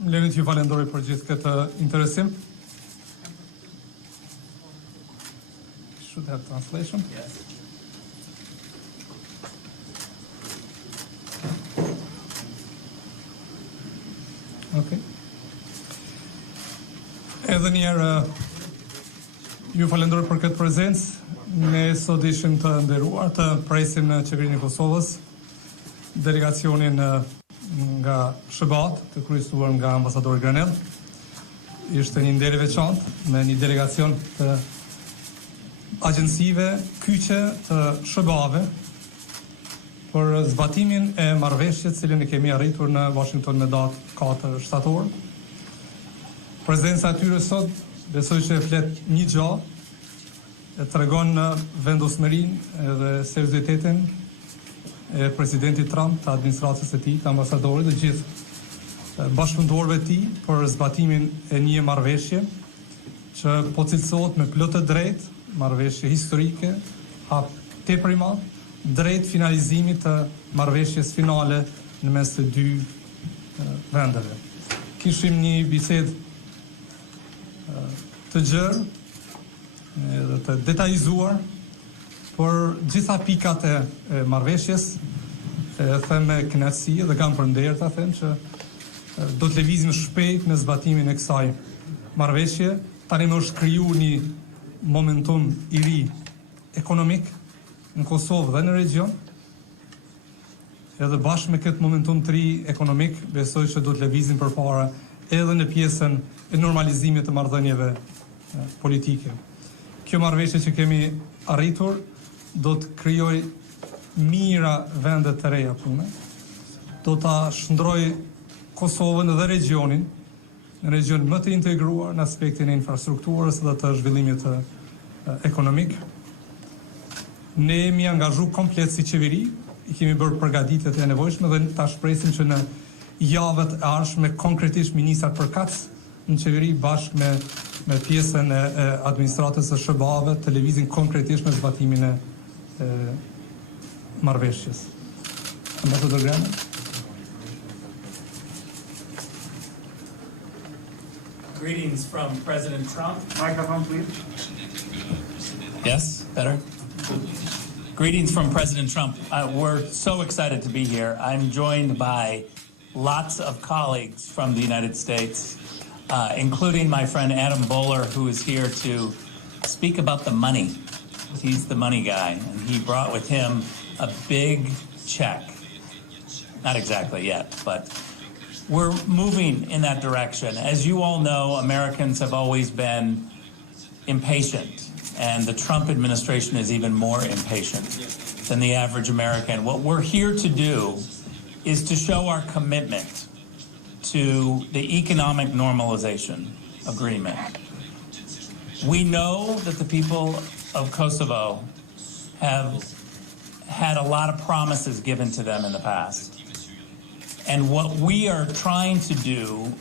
Leni që ju falenderoj për gjithë këtë interesim. Should have translation. Yes. Okay. Edhe njerë ju falenderoj për këtë prezencë. Ne sot ishim të nderuar të presim në qeverinë e Kosovës delegacionin nga SBA-t, të kryesuar nga ambasadori Grenell. Ishte një ndërë veçantë me një delegacion të agjensive kyçe të SBA-ve për zbatimin e marrëveshjes cilën e kemi arritur në Washington me datë 4 shtator. Prezenca e tyre sot besoj që e flet një gjë, e tregon vendosmërinë edhe seriozitetin e presidentit Trump, të administratës e tij, të ambasadorit, të gjithë bashkëpunëtorëve të tij për zbatimin e një marrëveshje që po cilësohet me plot të drejtë, marrëveshje historike, hap tepër i madh drejt finalizimit të marrëveshjes finale në mes të dy vendeve. Kishim një bisedë të gjerë dhe të detajzuar për gjitha pikat e marrëveshjes, them me kënaqësi dhe kam përnderë ta them që do të lëvizim shpejt në zbatimin e kësaj marrëveshje. Tani më është krijuar një momentum i ri ekonomik në Kosovë dhe në region. Edhe bashkë me këtë momentum të ri ekonomik, besoj që do të lëvizim përpara edhe në pjesën e normalizimit të marrëdhënieve politike. Kjo marrëveshje që kemi arritur do të krijoj mira vende të reja pune, do ta shndroj Kosovën dhe regionin në region më të integruar në aspektin e infrastrukturës dhe të zhvillimit ekonomik. Ne jemi angazhu komplet si qeveri, i kemi bërë përgatitjet e nevojshme dhe ta shpresim që në javët e ardhshme konkretisht ministrat përkatës në qeveri bashkë me pjesën e administratës së SBA-ve të lëvizin konkretisht me zbatimin e marrëveshjes. Ambasador Grenell. Greetings from President Trump. Microphone, please. Yes, better? Greetings from President Trump. We're so excited to be here. I'm joined by lots of colleagues from the United States, including my friend Adam Bowler, who is here to speak about the money. He's the money guy, and he brought with him a big check. Not exactly yet, but we're moving in that direction. As you all know, Americans have always been impatient, and the Trump administration is even more impatient than the average American. What we're here to do is to show our commitment to the economic normalization agreement. We know that the people of Kosovo have had a lot of promises given to them in the past. And what we are trying to do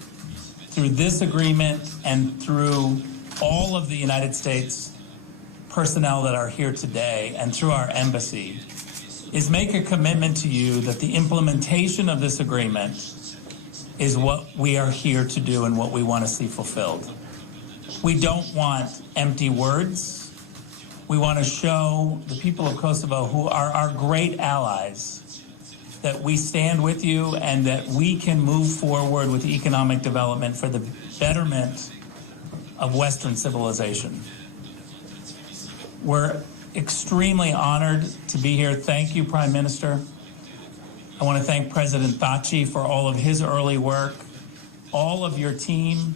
through this agreement and through all of the United States personnel that are here today and through our embassy is make a commitment to you that the implementation of this agreement is what we are here to do and what we want to see fulfilled. We don't want empty words. We want to show the people of Kosovo, who are our great allies, that we stand with you and that we can move forward with economic development for the betterment of Western civilization. We're extremely honored to be here. Thank you, Prime Minister. I want to thank President Thaci for all of his early work. All of your team,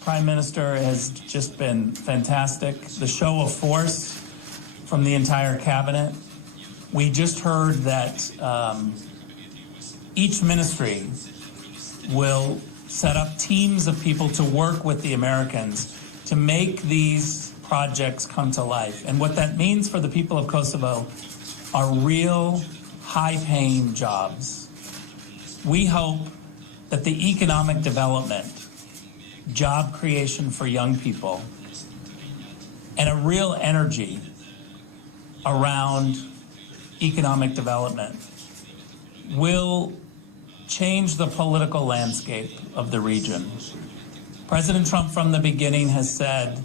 Prime Minister, has just been fantastic. The show of force from the entire cabinet. We just heard that each ministry will set up teams of people to work with the Americans to make these projects come to life. And what that means for the people of Kosovo are real high-paying jobs. We hope that the economic development, job creation for young people, and a real energy around economic development will change the political landscape of the region. President Trump from the beginning has said,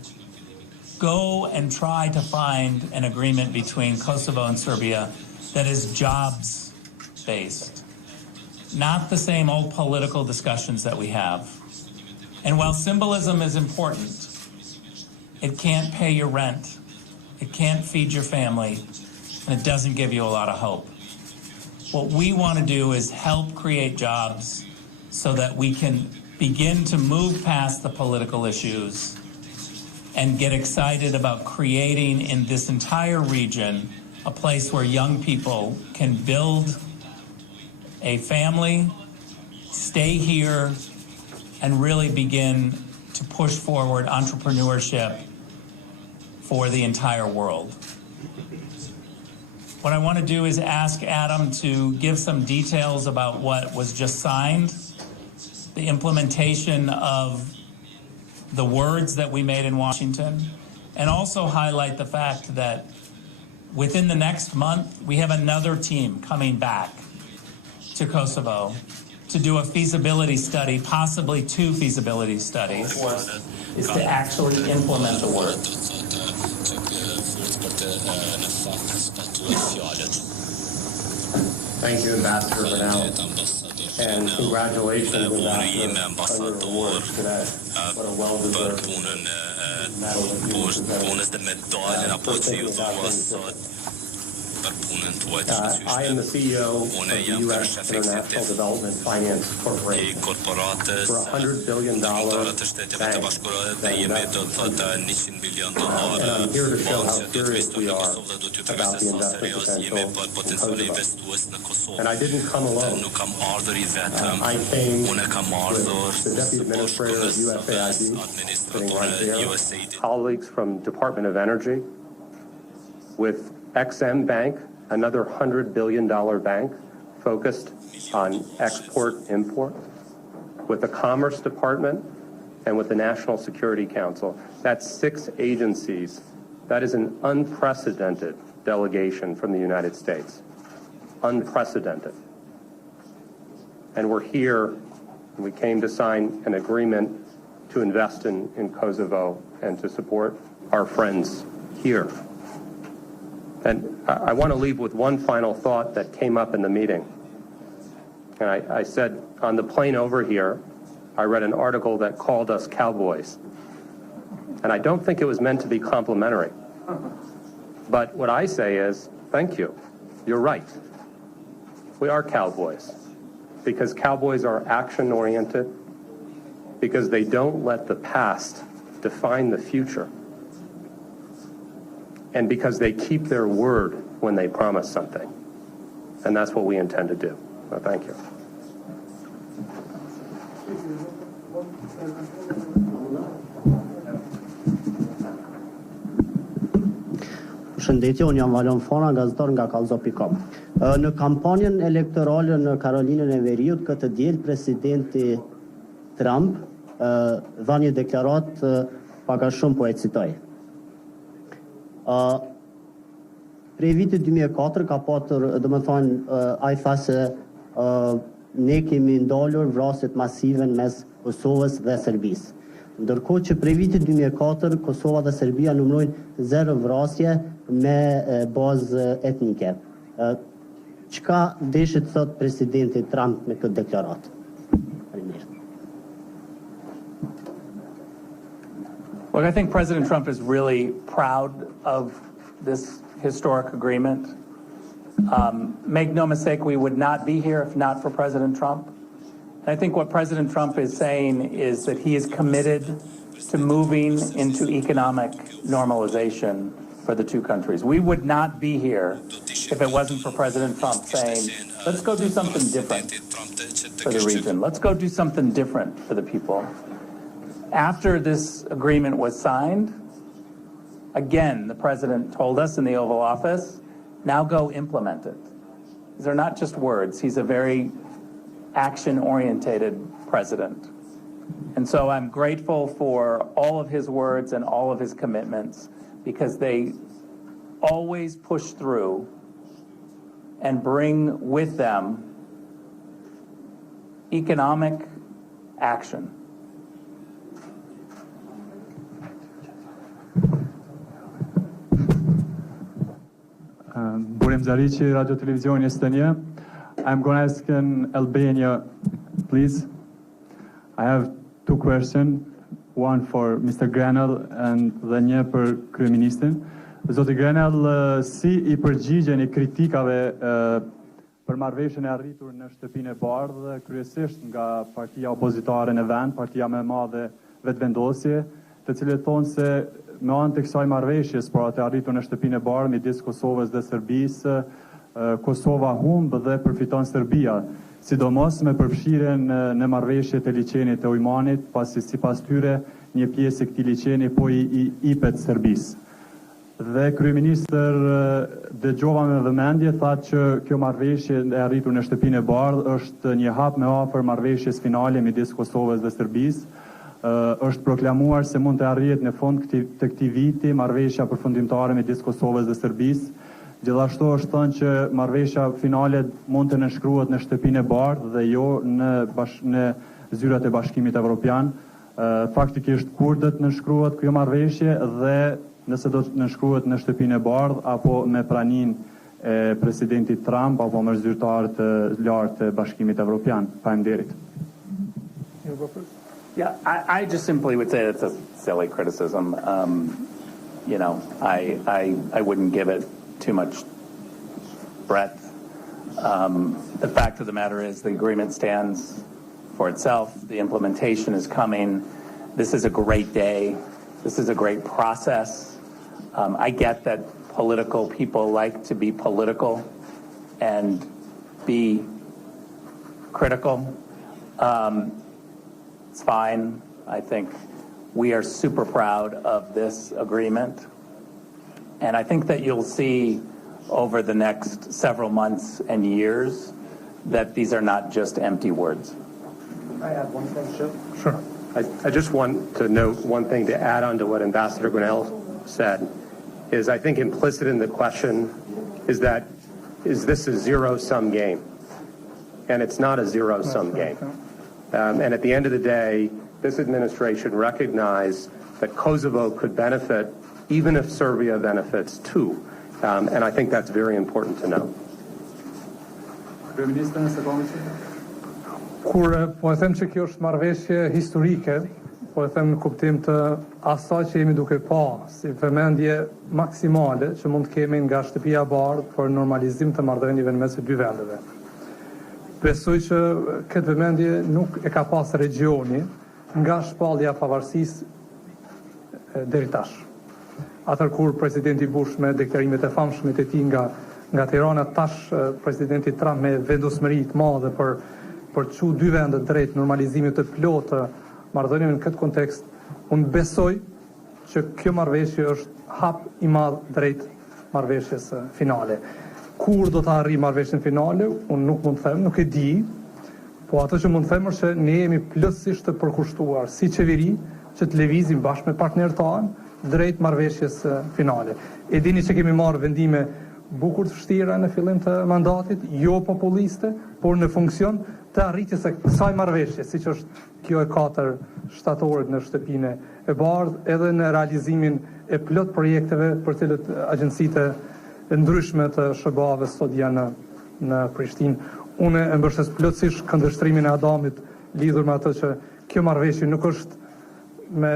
go and try to find an agreement between Kosovo and Serbia that is jobs-based, not the same old political discussions that we have. And while symbolism is important, it can't pay your rent, it can't feed your family, and it doesn't give you a lot of hope. What we want to do is help create jobs so that we can begin to move past the political issues and get excited about creating in this entire region a place where young people can build a family, stay here, and really begin to push forward entrepreneurship for the entire world. What I want to do is ask Adam to give some details about what was just signed, the implementation of the words that we made in Washington, and also highlight the fact that within the next month, we have another team coming back to Kosovo to do a feasibility study, possibly 2 feasibility studies, is to actually implement the words. Thank you, Ambassador Grenell, and congratulations, Ambassador, on your award today. What a well-deserved medal that you I am the CEO of the U.S. International Development Finance Corporation. We're $100 billion bank that and I'm here to show how serious we are about the investment potential in Kosovo. And I didn't come alone. I came with the Deputy Administrator of USAID, sitting right there, colleagues from Department of Energy, with XM Bank, another $100 billion bank focused on export-import, with the Commerce Department and with the National Security Council. That's 6 agencies. That is an unprecedented delegation from the United States. Unprecedented. And we're here, and we came to sign an agreement to invest in Kosovo and to support our friends here. And I want to leave with one final thought that came up in the meeting. And I said, on the plane over here, I read an article that called us cowboys. And I don't think it was meant to be complimentary. But what I say is, thank you. You're right. We are cowboys. Because cowboys are action-oriented, because they don't let the past define the future, and because they keep their word when they promise something. And that's what we intend to do. So thank you. Shëndetje, unë jam Valon Fona, gazetar nga Kallzo.com. Në kampanjen elektorale në Karolinën e Veriut këtë diel presidenti Trump dha një deklarat pak a shumë po e citoj. Prej vitit 2004 ka patur, domethënë ai tha se ne kemi ndalur vrasjet masive mes Kosovës dhe Serbisë. Ndërkohë që prej vitit 2004 Kosova dhe Serbia numërojnë 0 vrasje me bazë etnike. Çka deshet thot presidenti Trump me këtë deklaratë? Look, I think President Trump is really proud of this historic agreement. Make no mistake, we would not be here if not for President Trump. And I think what President Trump is saying is that he is committed to moving into economic normalization for the 2 countries. We would not be here if it wasn't for President Trump saying, let's go do something different for the region. Let's go do something different for the people. After this agreement was signed, again, the president told us in the Oval Office, now go implement it. These are not just words. He's a very action-oriented president. And so I'm grateful for all of his words and all of his commitments, because they always push through and bring with them economic action. Burim Zarici, Radio Televizioni Estonia. I'm going to ask in Albania, please. I have two questions, one for Mr. Grenell and the një për kryeministrin. Zoti Grenell, si I përgjigjeni kritikave për marrëveshjen e arritur në shtëpinë e bardhë, kryesisht nga partia opozitare në vend, partia më e madhe vetëvendosje, të cilët thonë se me anë të kësaj marrëveshjes, por atë arritur në shtëpinë e bardhë midis Kosovës dhe Serbisë, Kosova humb dhe përfiton Serbia, sidomos me përfshirjen në marrëveshjet e liçenit të Ujmanit, pasi sipas tyre një pjesë e këtij liçeni po I ipet Serbisë. Dhe kryeministër dëgjova me vëmendje, tha që kjo marrëveshje e arritur në shtëpinë e bardhë është një hap më afër marrëveshjes finale midis Kosovës dhe Serbisë. Është proklamuar se mund të arrihet në fund të këtij viti marrëveshja përfundimtare midis Kosovës dhe Serbisë. Gjithashtu është thënë që marrëveshja finale mund të nënshkruhet në shtëpinë e bardhë dhe jo në zyrat e Bashkimit Evropian. Faktikisht kur do të nënshkruhet kjo marrëveshje dhe nëse do të nënshkruhet në shtëpinë e bardhë apo me praninë e presidentit Trump apo me zyrtarë të lartë të Bashkimit Evropian. Faleminderit. Yeah, I just simply would say it's a silly criticism. You know, I wouldn't give it too much breadth. The fact of the matter is the agreement stands for itself. The implementation is coming. This is a great day. This is a great process. I get that political people like to be political and be critical. It's fine. I think we are super proud of this agreement. And I think that you'll see over the next several months and years that these are not just empty words. Can I add one thing, Chip? Sure. I just want to note one thing to add on to what Ambassador Grenell said, is I think implicit in the question is this a zero-sum game? And it's not a zero-sum game. And at the end of the day, this administration recognized that Kosovo could benefit even if Serbia benefits too. And I think that's very important to know. Kur po e them që kjo është marrëveshje historike, po e them në kuptim të asaj që jemi duke pa si vëmendje maksimale që mund të kemi nga shtëpia e bardhë për normalizim të marrëdhënieve në mes të dy vendeve. Besoj që këtë vëmendje nuk e ka pas regioni nga shpallja e pavarësisë deri tash. Atër kur presidenti Bush me deklarimet e famshme të tij nga Tirana, tash presidenti Trump me vendosmëri të madhe për çu dy vende drejt normalizimit të plotë marrëdhënieve në këtë kontekst, unë besoj që kjo marrëveshje është hap I madh drejt marrëveshjes finale. Kur do të arrijë marrëveshjen finale, unë nuk mund të them, nuk e di, po atë që mund të them është që ne jemi plotësisht të përkushtuar si qeveri që të lëvizim bashkë me partnerët tanë drejt marrëveshjes finale. E dini që kemi marrë vendime bukur të vështira në fillim të mandatit, jo populiste, por në funksion të arritjes së kësaj marrëveshje, siç është kjo e 4 shtatorit në shtëpinë e bardhë, edhe në realizimin e plot projekteve për cilët agjencitë e ndryshme të SBA-ve sot janë në Prishtinë. Unë e mbështes plotësisht këndvështrimin e Adamit lidhur me atë që kjo marrëveshje nuk është me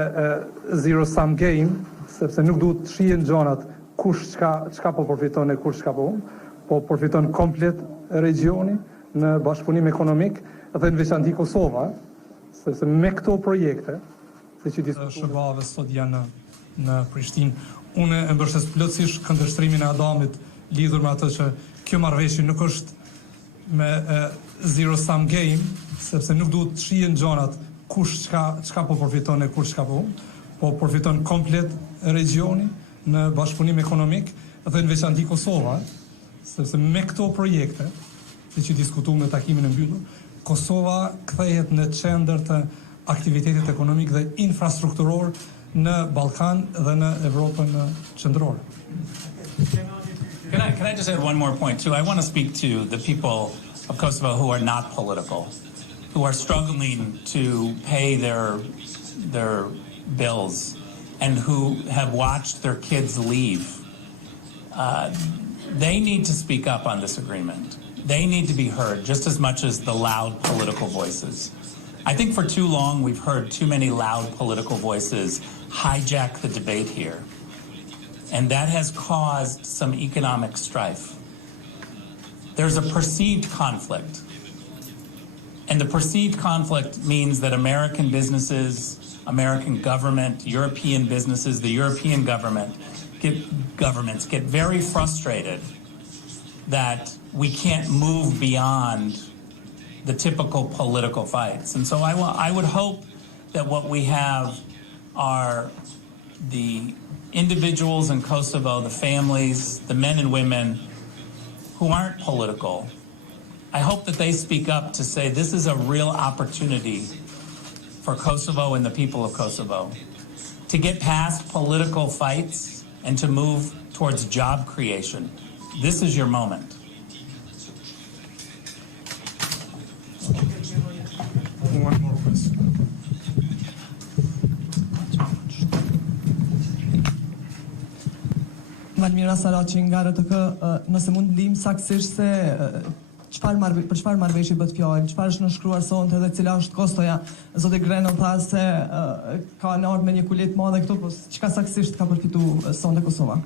zero sum game, sepse nuk duhet të shihen gjonat kush çka po përfiton e kush çka po përfiton komplet regioni në bashkëpunim ekonomik dhe në veçanti Kosova, sepse me këto projekte, siç I diskutuam SBA-ve sot janë në Prishtinë, unë e mbështes plotësisht këndvështrimin e Adamit lidhur me atë që kjo marrëveshje nuk është me zero sum game, sepse nuk duhet të shihen gjonat kush çka po përfiton e kush çka po përfiton komplet regioni në bashkëpunim ekonomik dhe në veçanti Kosova, sepse me këto projekte, siç I diskutuam në takimin e mbyllur, Kosova kthehet në qendër të aktivitetit ekonomik dhe infrastrukturor në Ballkan dhe në Evropën qendrore. Can I just add one more point too? I want to speak to the people of Kosovo who are not political. who are struggling to pay their bills and who have watched their kids leave. They need to speak up on this agreement. They need to be heard just as much as the loud political voices. I think for too long we've heard too many loud political voices hijack the debate here. And that has caused some economic strife. There's a perceived conflict. And the perceived conflict means that American businesses, American government, European businesses, the European governments get very frustrated that we can't move beyond the typical political fights. And so I would hope that what we have are the individuals in Kosovo, the families, the men and women who aren't political. I hope that they speak up to say this is a real opportunity for Kosovo and the people of Kosovo to get past political fights and to move towards job creation. This is your moment. One more question. Valmira Saraçi nga RTK, nëse mund ndihmë saktësisht se për çfarë marrëveshje bëhet fjalë, çfarë është nënshkruar sonte dhe cila është kostoja. Zoti Grenell tha se ka ardhur me një kulje të madhe këtu, po çka saktësisht ka përfituar sonte Kosova?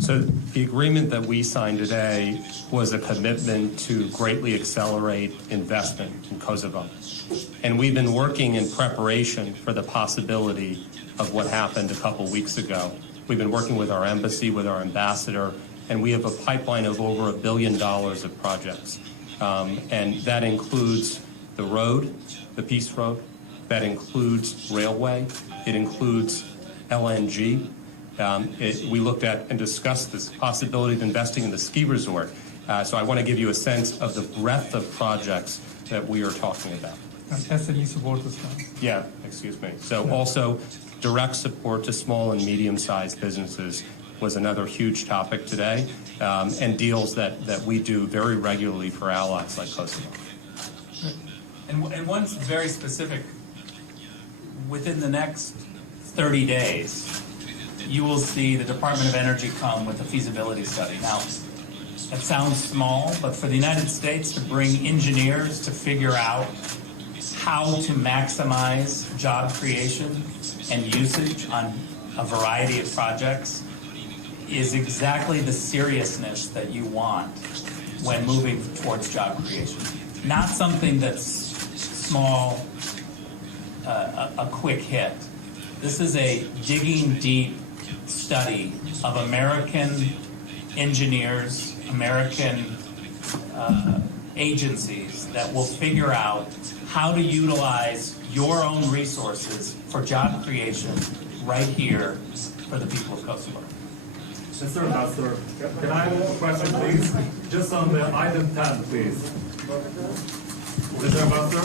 So the agreement that we signed today was a commitment to greatly accelerate investment in Kosovo. And we've been working in preparation for the possibility of what happened a couple weeks ago. We've been working with our embassy, with our ambassador, and we have a pipeline of over $1 billion of projects. And that includes the road, the Peace Road, that includes railway, it includes LNG. We looked at and discussed this possibility of investing in the ski resort. So I want to give you a sense of the breadth of projects that we are talking about. And SME support as well. Yeah, excuse me. So also direct support to small and medium-sized businesses was another huge topic today, and deals that we do very regularly for allies like Kosovo. And one's very specific. Within the next 30 days, you will see the Department of Energy come with a feasibility study. Now, that sounds small, but for the United States to bring engineers to figure out how to maximize job creation and usage on a variety of projects is exactly the seriousness that you want when moving towards job creation. Not something that's small, a quick hit. This is a digging deep study of American engineers, American agencies that will figure out how to utilize your own resources for job creation right here for the people of Kosovo. Mr. Ambassador, can I have a question, please? Just on the item 10, please. Mr. Ambassador?